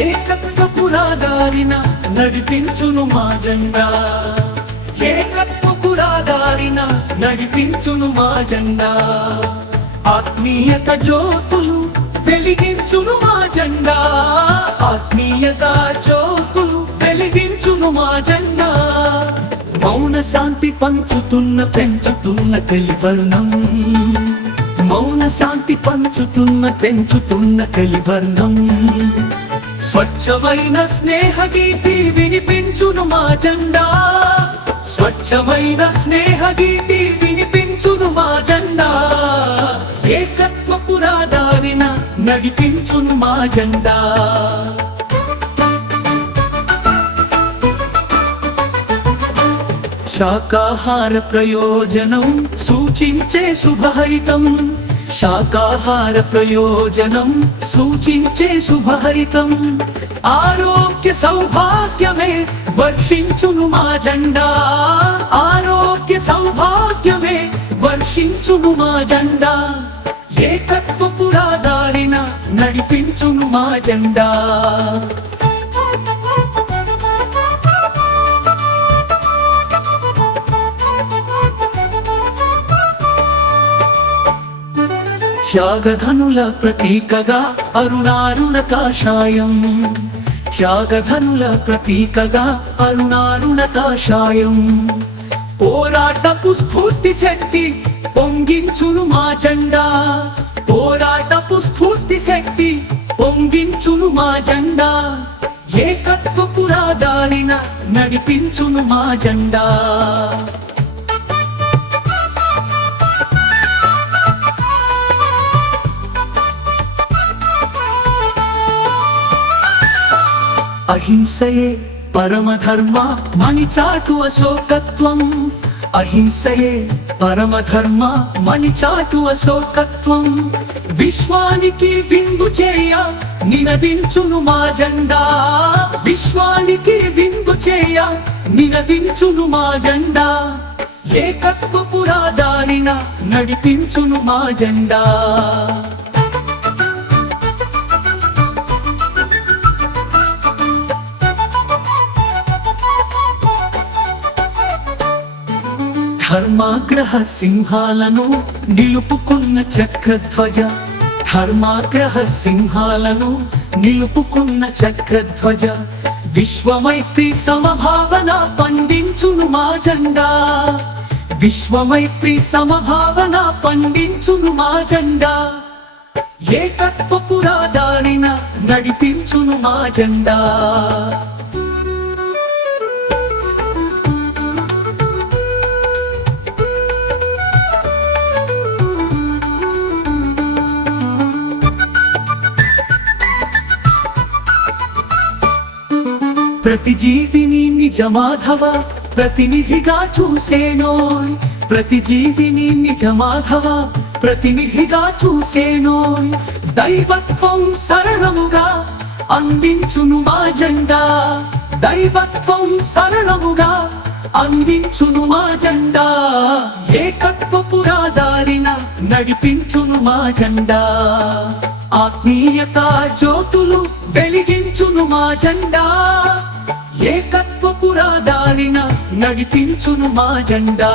ఏకత్వ పురాదారిన నడిపించును మా జెండా. ఏకత్వ పురాదారిన నడిపించును మా జెండా. ఆత్మీయత జ్యోతులు వెలిగించును మా జెండా. ఆత్మీయత జ్యోతులు వెలిగించును మా జెండా. మౌన శాంతి పంచుతున్న పెంచుతున్న తెలివర్ణం. మౌన శాంతి పంచుతున్న పెంచుతున్న తెలివర్ణం. స్వచ్ఛమైన స్నేహ గీతి వినిపించును మా జెండా. స్వచ్ఛమైన స్నేహ గీతి వినిపించును మా జెండా. ఏకత్వ పురాదారిన నడిపించును మా జెండా. శాకాహార ప్రయోజనం సూచించే శుభహరితం. శాకాహార ప్రయోజనం సూచించే శుభహరితం. ఆరోగ్య సౌభాగ్యమే వర్షించును మా జెండా. ఆరోగ్య సౌభాగ్యమే వర్షించును మా జెండా. ఏకత్వ పురాదారిన నడిపించును మా జెండా. త్యాగధనుల ప్రతీకగా అరుణారుణ కాషాయం. త్యాగధనుల ప్రతీకగా అరుణారుణ కాషాయం. పోరాటపు స్ఫూర్తి శక్తి పొంగించును మా జెండా. పోరాటపు స్ఫూర్తి శక్తి పొంగించును మా జెండా. ఏకత్వ పురాదారిన నడిపించును మా జెండా. అహింసయే పరమధర్మ మణిచాటు అశోకత్వం. అహింసయే పరమధర్మ మణిచాటు అశోకత్వం. విశ్వానికి విందు చేయ నినదించును మా జెండా. విశ్వానికి విందు చేయ నినదించును మా జెండా. ఏకత్వ పురాదారిన నడిపించును మా జెండా. ధర్మాగ్రహ సింహాలను నిలుపుకున్న చక్రధ్వజ. ధర్మాగ్రహ సింహాలను నిలుపుకున్న చక్రధ్వజ. విశ్వమైత్రి సమభావన పండించును మా జెండా. విశ్వమైత్రి సమభావన పండించును మా జెండా. ఏకత్వ పురాదారిన నడిపించును మా జెండా. ప్రతి జీవిని నిజ మాధవ ప్రతినిధిగా చూసేనోయ్. ప్రతి జీవిని నిజ మాధవ ప్రతినిధిగా చూసేనోయ్. దైవత్వం సరళముగా అందించును మా జెండా. దైవత్వం సరళముగా అందించును మా జెండా. ఏకత్వ పురాదారిన నడిపించును మా జెండా. ఆత్మీయత జ్యోతులు వెలిగించును మా జెండా. ఏకత్వ పురాదారిన నడిపించును మా జెండా.